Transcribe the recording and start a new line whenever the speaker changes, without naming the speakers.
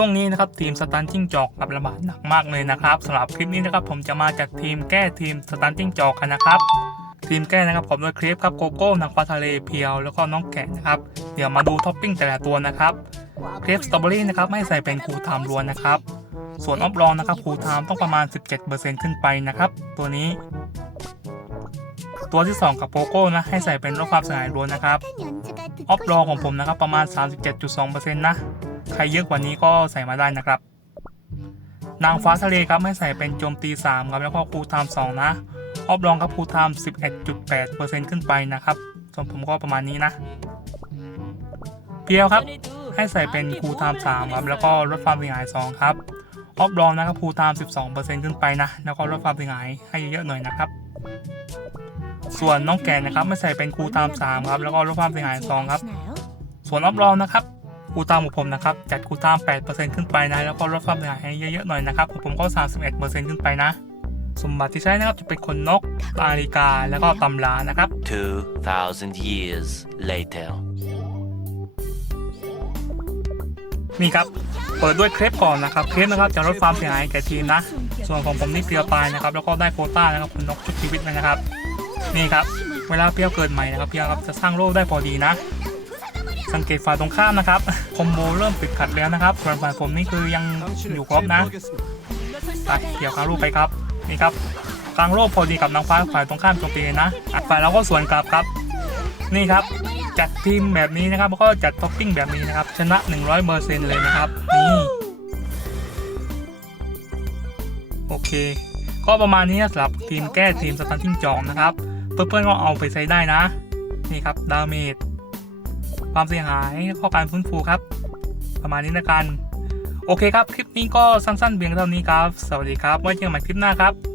ช่วงนี้นะครับทีมสตันจิ้งจอกกับระบาดหนักมากเลยนะครับสำหรับคลิปนี้นะครับผมจะมาจากทีมแก้ทีมสตันจิ้งจอกกันนะครับทีมแก้นะครับผมโดยเครปครับโกโก้นางฟ้าทะเลเพียวแล้วก็น้องแกะนะครับเดี๋ยวมาดูท็อปปิ้งแต่ละตัวนะครับเครปสตรอเบอรี่นะครับไม่ใส่เป็นคูไทม์ล้วนนะครับส่วนออฟรองนะครับคูไทม์ต้องประมาณ 17%ขึ้นไปนะครับตัวนี้ ตัวที่ 2 กับโกโก้นะให้ใส่เป็นลดความสียหายล้วนนะครับออฟรองของผมนะครับประมาณ 37.2%นะ ใครเยอะกว่านี้ก็ใส่มาได้นะครับ นางฟ้าทะเลครับไม่ใส่เป็นโจมตี 3 ครับ แล้วก็คูลไทม์2นะออฟรองครับคูลไทม์11.8%ขึ้นไปนะครับส่วนผมก็ประมาณนี้นะเพียวครับให้ใส่เป็นคูลไทม์3ครับแล้วก็ลดความเสียหาย2ครับออฟรองนะครับคูลไทม์12%ขึ้นไปนะแล้วก็ลดความเสียหายให้เยอะหน่อยนะครับส่วนน้องแกนนะครับไม่ใส่เป็นคูลไทม์3ครับแล้วก็ลดความเสียหาย2ครับ ส่วนออฟรองนะครับ คูตามของผมนะครับ จัดคูตาม 8%ขึ้นไปนะ แล้วก็ลดความเสียหายให้เยอะๆหน่อยนะครับของผมก็ 31%ขึ้นไปนะ สมบัติที่ใช้นะครับจะเป็นขนนกนาฬิกา แล้วก็ตำรานะครับ
2,000 years later.
นี่ครับ เปิดด้วยเครปก่อนนะครับ เครปนะครับจะลดความเสียหายแก่ทีมนะ ส่วนของผมนี่เปรียวตายนะครับ แล้วก็ได้โควต้านะครับขนนกชุดชีวิตเลยนะครับ นี่ครับ เวลาเปรียวเกิดใหม่นะครับ เปรียวครับจะสร้างโลกได้พอดีนะ สังเกตฝ่ายตรงข้ามนะครับคอมโบเริ่มติดขัดแล้วนะครับส่วนฝ่ายผมนี่คือยังอยู่ครบนะไปเกี่ยวกลางรูปไปครับนี่ครับกลางโลกพอดีกับนางฟ้าฝ่ายตรงข้ามโจมตีเลยนะอัดฝ่ายเราก็สวนกลับครับ นี่ครับจัดทีมแบบนี้นะครับแล้วก็จัดท็อปปิ้งแบบนี้นะครับ ชนะ 100%เลยนะครับนี่โอเค ก็ประมาณนี้สำหรับทีมแก้ทีมสตันทิ้งจองนะครับ เพื่อนๆก็เอาไปใช้ได้นะ นี่ครับดาเมจ ความเสียหายข้อการฟื้นฟูครับ ประมาณนี้นะกัน โอเคครับ คลิปนี้ก็สั้นๆเพียงเท่านี้ครับ สวัสดีครับ ไว้เจอกันใหม่คลิปหน้าครับ